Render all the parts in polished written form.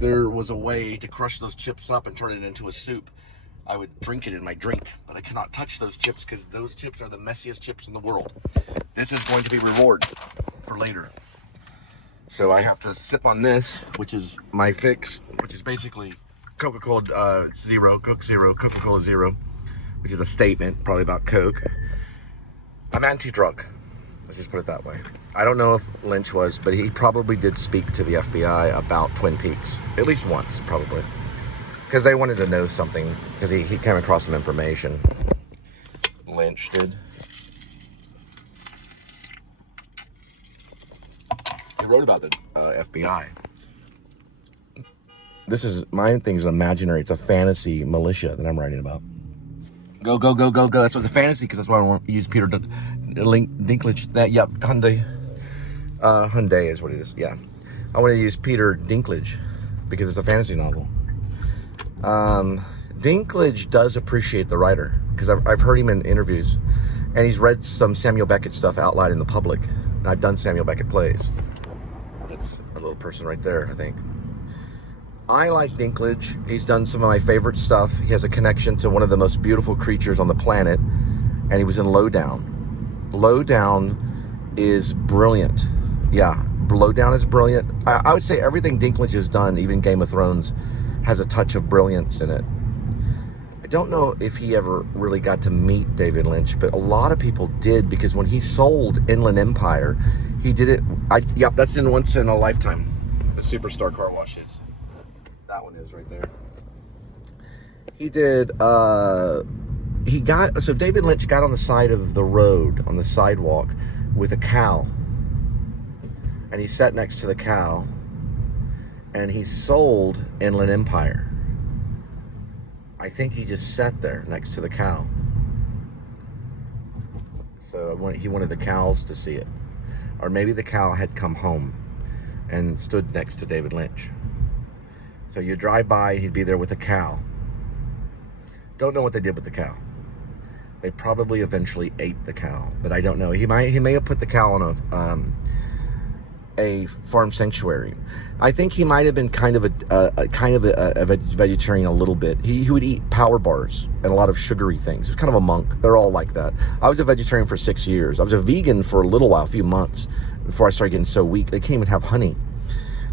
there was a way to crush those chips up and turn it into a soup, I would drink it in my drink, but I cannot touch those chips because those chips are the messiest chips in the world. This is going to be reward for later. So I have to sip on this, which is my fix, which is basically Coca-Cola Zero, Coke Zero, Coca-Cola Zero, which is a statement probably about Coke. I'm anti-drug. Let's just put it that way. I don't know if Lynch was, but he probably did speak to the FBI about Twin Peaks. At least once, probably. Because they wanted to know something, because he came across some information. Lynch did. He wrote about the FBI. This is, my thing's imaginary. It's a fantasy militia that I'm writing about. Go, go, go, go, go. That's what's a fantasy, because that's why I want to use Peter Dinklage. That, yep, Hyundai. Hyundai is what it is, yeah. I want to use Peter Dinklage, because it's a fantasy novel. Dinklage does appreciate the writer, because I've heard him in interviews, and he's read some Samuel Beckett stuff out loud in the public. And I've done Samuel Beckett plays. That's a little person right there, I think. I like Dinklage. He's done some of my favorite stuff. He has a connection to one of the most beautiful creatures on the planet, and he was in Lowdown. Lowdown is brilliant. Yeah, Lowdown is brilliant. I would say everything Dinklage has done, even Game of Thrones, has a touch of brilliance in it. I don't know if he ever really got to meet David Lynch, but a lot of people did, because when he sold Inland Empire, he did it. Yep, that's in Once in a Lifetime. The Superstar car washes. That one is right there. He did, so David Lynch got on the side of the road, on the sidewalk, with a cow. And he sat next to the cow. And he sold Inland Empire. I think he just sat there next to the cow. So he wanted the cows to see it. Or maybe the cow had come home and stood next to David Lynch. So you drive by, he'd be there with a cow. Don't know what they did with the cow. They probably eventually ate the cow, but I don't know. He may have put the cow on a farm sanctuary. I think he might have been kind of a vegetarian a little bit. He would eat power bars and a lot of sugary things. He was kind of a monk. They're all like that. I was a vegetarian for 6 years. I was a vegan for a little while, a few months, before I started getting so weak. They can't even have honey.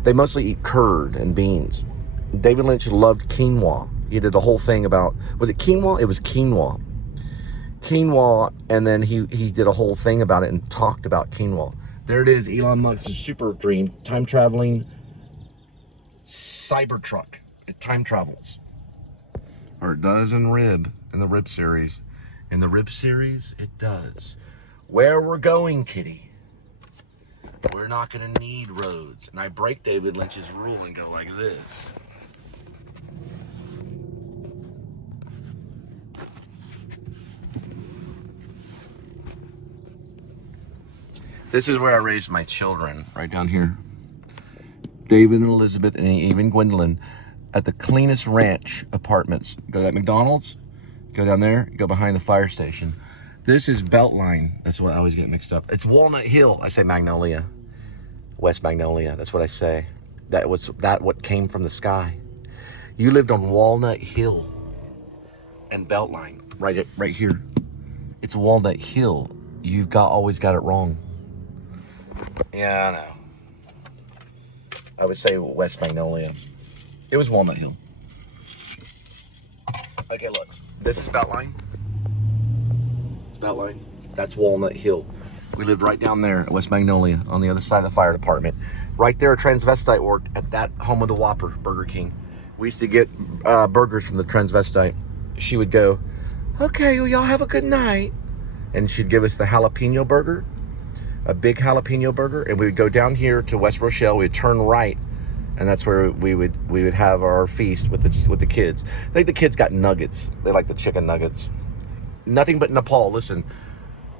They mostly eat curd and beans. David Lynch loved quinoa. He did a whole thing about, was it quinoa? It was quinoa. Quinoa, and then he did a whole thing about it and talked about quinoa. There it is, Elon Musk's super dream, time-traveling Cybertruck. It time travels. Or it does in Rib, in the Rib series. In the Rib series, it does. Where we're going, kitty. We're not going to need roads. And I break David Lynch's rule and go like this. This is where I raised my children, right down here. David and Elizabeth, and even Gwendolyn, at the cleanest ranch apartments. Go to that McDonald's, go down there, go behind the fire station. This is Beltline. That's what I always get mixed up. It's Walnut Hill. I say Magnolia. West Magnolia. That's what I say. What came from the sky. You lived on Walnut Hill and Beltline, right here. It's Walnut Hill. You've always got it wrong. Yeah, I know. I would say West Magnolia. It was Walnut Hill. Okay, look. This is Beltline. It's Beltline. That's Walnut Hill. We lived right down there at West Magnolia on the other side of the fire department. Right there, a transvestite worked at that home of the Whopper, Burger King. We used to get burgers from the transvestite. She would go, okay, well, y'all have a good night. And she'd give us the jalapeno burger. A big jalapeno burger, and we would go down here to West Rochelle. We'd turn right, and that's where we would have our feast with the kids. I think the kids got nuggets. They like the chicken nuggets. Nothing but Nepal. Listen,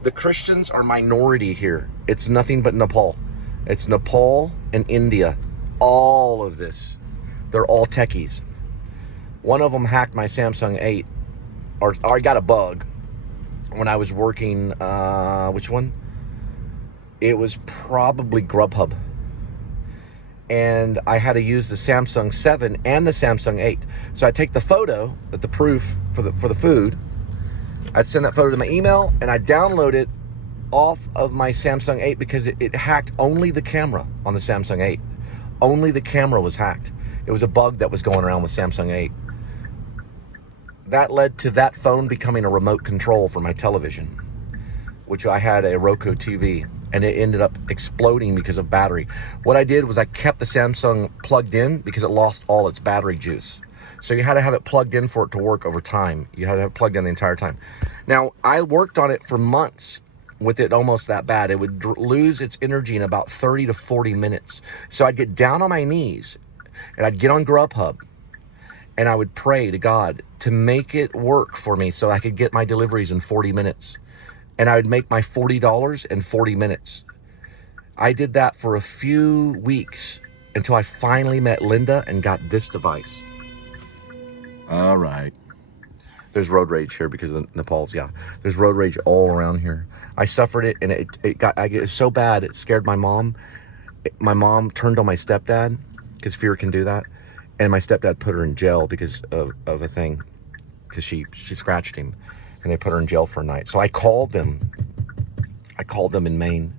the Christians are minority here. It's nothing but Nepal. It's Nepal and India. All of this. They're all techies. One of them hacked my Samsung 8, or I got a bug when I was working. Which one? It was probably Grubhub. and I had to use the Samsung 7 and the Samsung 8. So I take the photo, the proof for the food. I'd send that photo to my email, and I download it off of my Samsung 8 because it hacked only the camera on the Samsung 8. Only the camera was hacked. It was a bug that was going around with Samsung 8. That led to that phone becoming a remote control for my television, which I had a Roku TV, and it ended up exploding because of battery. What I did was I kept the Samsung plugged in because it lost all its battery juice. So you had to have it plugged in for it to work over time. You had to have it plugged in the entire time. Now, I worked on it for months with it almost that bad. It would lose its energy in about 30 to 40 minutes. So I'd get down on my knees, and I'd get on Grubhub, and I would pray to God to make it work for me so I could get my deliveries in 40 minutes. And I would make my $40 in 40 minutes. I did that for a few weeks until I finally met Linda and got this device. All right. There's road rage here because of Nepal's, yeah. There's road rage all around here. I suffered it, and it got so bad, it scared my mom. My mom turned on my stepdad, because fear can do that. And my stepdad put her in jail because of a thing, because she scratched him, and they put her in jail for a night. So I called them. I called them in Maine.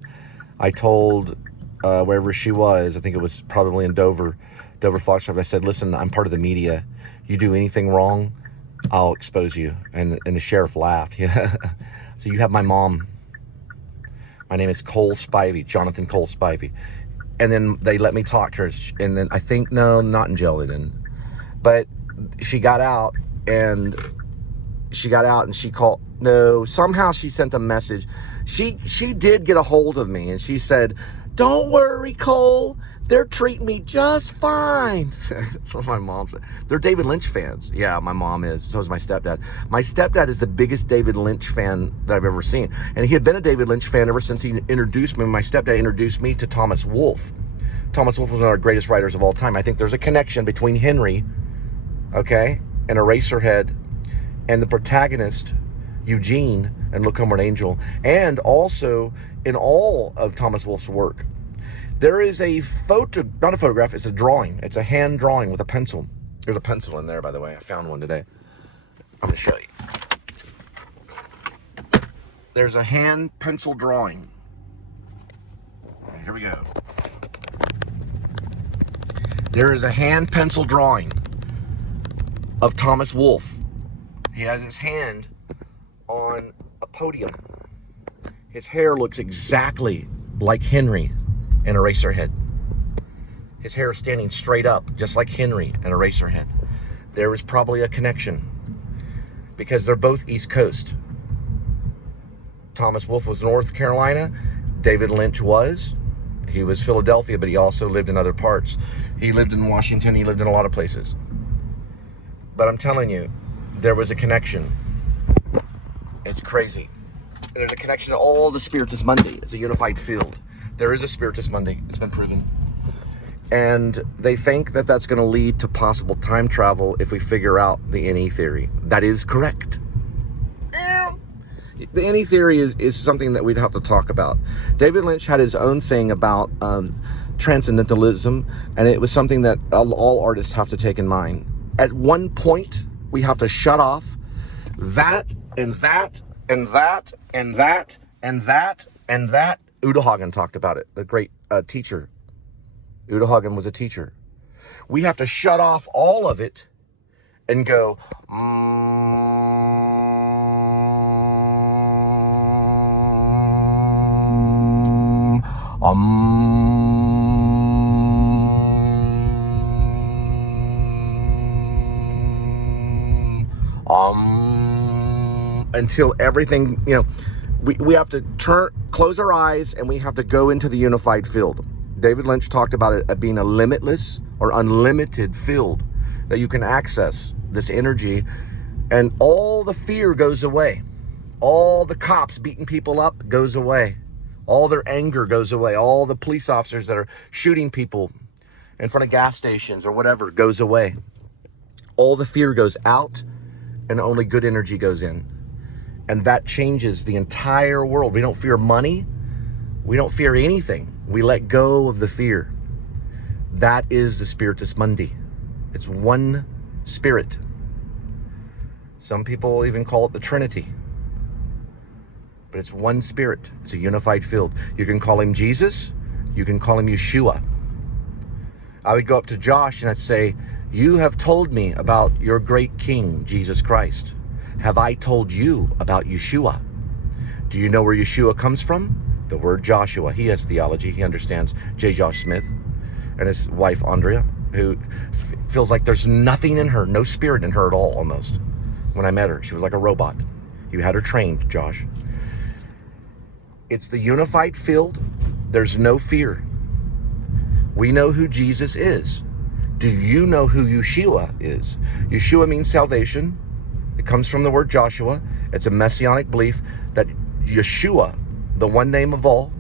I told wherever she was, I think it was probably in Dover, Foxcroft. I said, listen, I'm part of the media. You do anything wrong, I'll expose you. And the sheriff laughed. Yeah. So you have my mom. My name is Cole Spivey, Jonathan Cole Spivey. And then they let me talk to her. And then I think, no, not in jail, they didn't. But she got out, and she called. No, somehow she sent a message. She did get a hold of me, and she said, don't worry, Cole. They're treating me just fine. That's what my mom said. They're David Lynch fans. Yeah, my mom is. So is my stepdad. My stepdad is the biggest David Lynch fan that I've ever seen. And he had been a David Lynch fan ever since he introduced me. My stepdad introduced me to Thomas Wolfe. Thomas Wolfe was one of our greatest writers of all time. I think there's a connection between Henry, okay, and Eraserhead, and the protagonist, Eugene, and Look Homeward Angel, and also in all of Thomas Wolfe's work. There is a not a photograph, it's a drawing. It's a hand drawing with a pencil. There's a pencil in there, by the way. I found one today. I'm going to show you. There's a hand pencil drawing. Right, here we go. There is a hand pencil drawing of Thomas Wolfe. He has his hand on a podium. His hair looks exactly like Henry and Eraserhead. His hair is standing straight up, just like Henry and Eraserhead. There is probably a connection because they're both East Coast. Thomas Wolfe was North Carolina. David Lynch was. He was Philadelphia, but he also lived in other parts. He lived in Washington. He lived in a lot of places. But I'm telling you, there was a connection. It's crazy. There's a connection to all the Spiritus Mundi. It's a unified field. There is a Spiritus Mundi. It's been proven. And they think that that's going to lead to possible time travel if we figure out the NE theory. That is correct. The NE theory is something that we'd have to talk about. David Lynch had his own thing about transcendentalism, and it was something that all artists have to take in mind. At one point, we have to shut off that and that and that and that and that and that. Udo Hagen talked about it, the great teacher. Udo Hagen was a teacher. We have to shut off all of it and go, until everything, we have to close our eyes, and we have to go into the unified field. David Lynch talked about it being a limitless or unlimited field that you can access this energy, and all the fear goes away. All the cops beating people up goes away. All their anger goes away. All the police officers that are shooting people in front of gas stations or whatever goes away. All the fear goes out, and only good energy goes in. And that changes the entire world. We don't fear money. We don't fear anything. We let go of the fear. That is the Spiritus Mundi. It's one spirit. Some people even call it the Trinity. But it's one spirit. It's a unified field. You can call him Jesus. You can call him Yeshua. I would go up to Josh and I'd say, you have told me about your great King, Jesus Christ. Have I told you about Yeshua? Do you know where Yeshua comes from? The word Joshua. He has theology. He understands. J. Josh Smith and his wife, Andrea, who feels like there's nothing in her, no spirit in her at all, almost. When I met her, she was like a robot. You had her trained, Josh. It's the unified field. There's no fear. We know who Jesus is. Do you know who Yeshua is? Yeshua means salvation. It comes from the word Joshua. It's a messianic belief that Yeshua, the one name of all,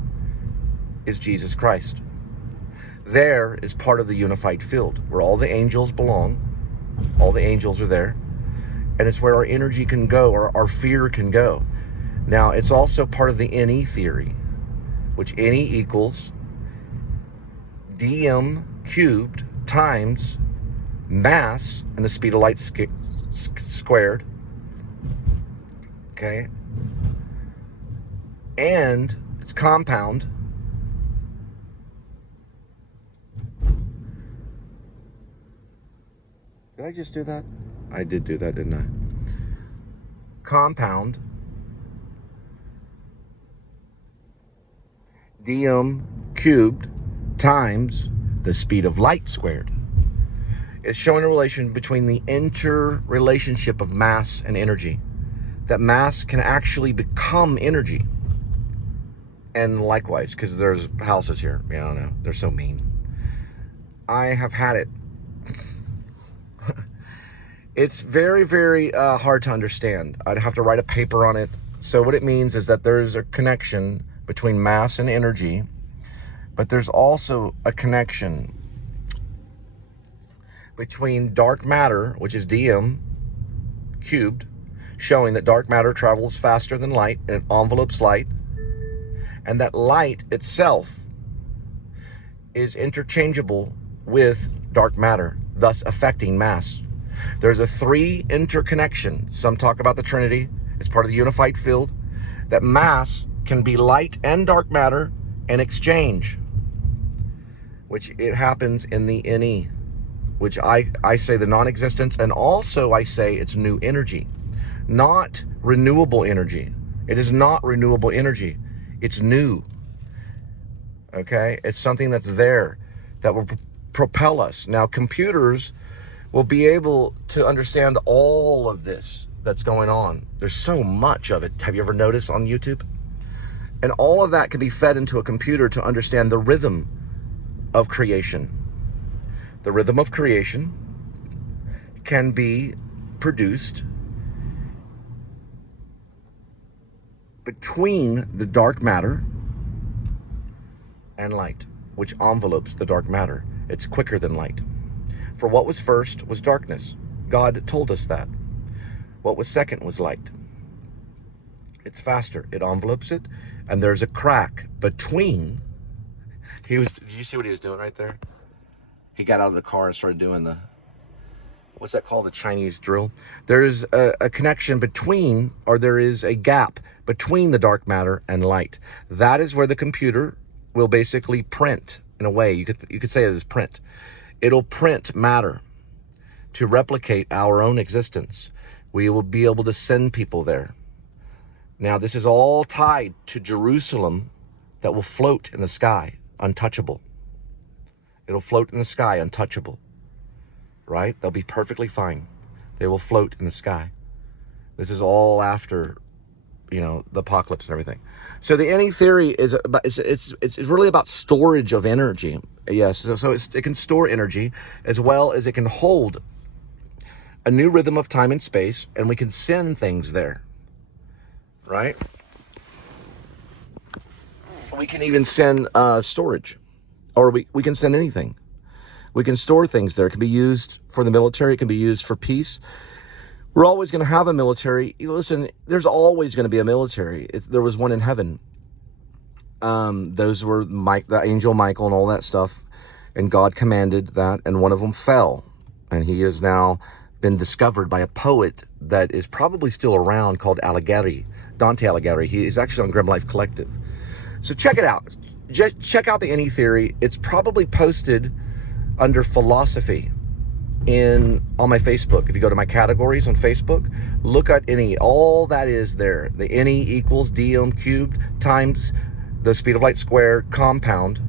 is Jesus Christ. There is part of the unified field where all the angels belong. All the angels are there. And it's where our energy can go, or our fear can go. Now, it's also part of the NE theory, which NE equals dm cubed times mass and the speed of light squared. Okay? And it's compound. Did I just do that? I did do that, didn't I? Compound dm cubed times the speed of light squared. It's showing a relation between the interrelationship of mass and energy. That mass can actually become energy. And likewise, because there's houses here. I don't know. They're so mean. I have had it. It's very, very hard to understand. I'd have to write a paper on it. So what it means is that there's a connection between mass and energy, but there's also a connection between dark matter, which is dm cubed, showing that dark matter travels faster than light and it envelopes light, and that light itself is interchangeable with dark matter, thus affecting mass. There's a 3 interconnection. Some talk about the Trinity. It's part of the unified field. That mass can be light and dark matter in exchange, which it happens in the NE, which I say the non-existence, and also I say it's new energy, not renewable energy. It is not renewable energy. It's new. Okay? It's something that's there that will propel us. Now, computers will be able to understand all of this that's going on. There's so much of it. Have you ever noticed on YouTube? And all of that can be fed into a computer to understand the rhythm of creation. The rhythm of creation can be produced between the dark matter and light, which envelopes the dark matter. It's quicker than light. For what was first was darkness. God told us that. What was second was light. It's faster. It envelopes it, and there's a crack between. Did you see what he was doing right there? He got out of the car and started doing what's that called? The Chinese drill. There's a connection between, or there is a gap between the dark matter and light. That is where the computer will basically print, in a way. You could say it as print. It'll print matter to replicate our own existence. We will be able to send people there. Now, this is all tied to Jerusalem that will float in the sky, untouchable. It'll float in the sky, untouchable. Right? They'll be perfectly fine. They will float in the sky. This is all after, the apocalypse and everything. So the NE theory is about, it's really about storage of energy. Yes, so it can store energy as well as it can hold a new rhythm of time and space, and we can send things there. Right? We can even send storage, or we can send anything. We can store things there. It can be used for the military. It can be used for peace. We're always going to have a military. Listen, there's always going to be a military. There was one in heaven. Those were the angel Michael and all that stuff. and God commanded that, and one of them fell. And he has now been discovered by a poet that is probably still around called Alighieri, Dante Alighieri. He is actually on Grim Life Collective. So check it out. Just check out the NE Theory. It's probably posted under philosophy on my Facebook. If you go to my categories on Facebook, look at NE. All that is there. The NE equals dm cubed times the speed of light squared compound.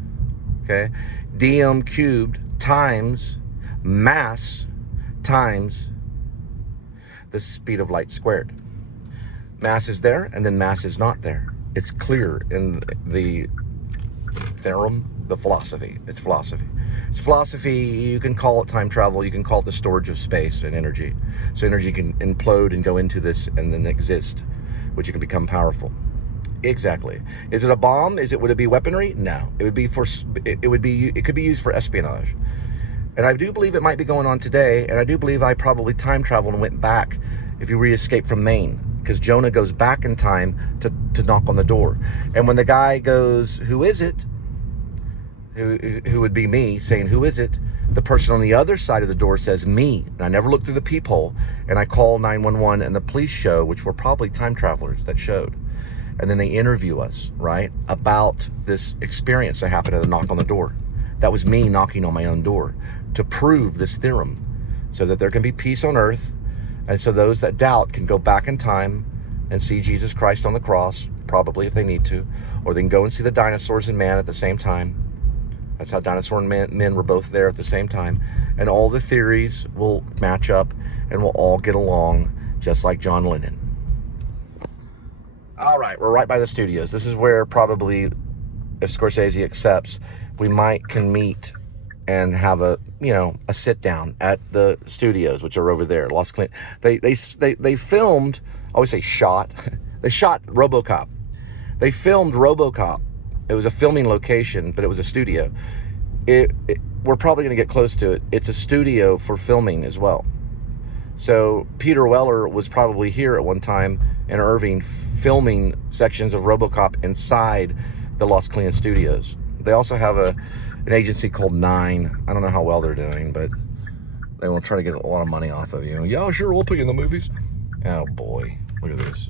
Okay, dm cubed times mass times the speed of light squared. Mass is there, and then mass is not there. It's clear in the theorem, the philosophy. It's philosophy. It's philosophy. You can call it time travel. You can call it the storage of space and energy. So energy can implode and go into this and then exist, which you can become powerful. Exactly. Is it a bomb? Would it be weaponry? No. It could be used for espionage. And I do believe it might be going on today, and I do believe I probably time traveled and went back if you re-escape from Maine, because Jonah goes back in time to knock on the door. And when the guy goes, who is it? Who would be me, saying, who is it? The person on the other side of the door says, me. And I never looked through the peephole, and I call 911, and the police show, which were probably time travelers that showed. And then they interview us, right, about this experience that happened at the knock on the door. That was me knocking on my own door to prove this theorem, so that there can be peace on earth, and so those that doubt can go back in time and see Jesus Christ on the cross, probably if they need to, or they can go and see the dinosaurs and man at the same time. That's how dinosaur and men were both there at the same time, and all the theories will match up, and we'll all get along just like John Lennon. All right, we're right by the studios. This is where probably, if Scorsese accepts, we can meet and have a sit down at the studios, which are over there, Los Clint. They filmed, I always say shot. They shot RoboCop. They filmed RoboCop. It was a filming location, but it was a studio. We're probably going to get close to it. It's a studio for filming as well. So Peter Weller was probably here at one time in Irving filming sections of RoboCop inside the Los Clint studios. They also have an agency called Nine. I don't know how well they're doing, but they will try to get a lot of money off of you. Yeah, sure, we'll put you in the movies. Oh boy, look at this.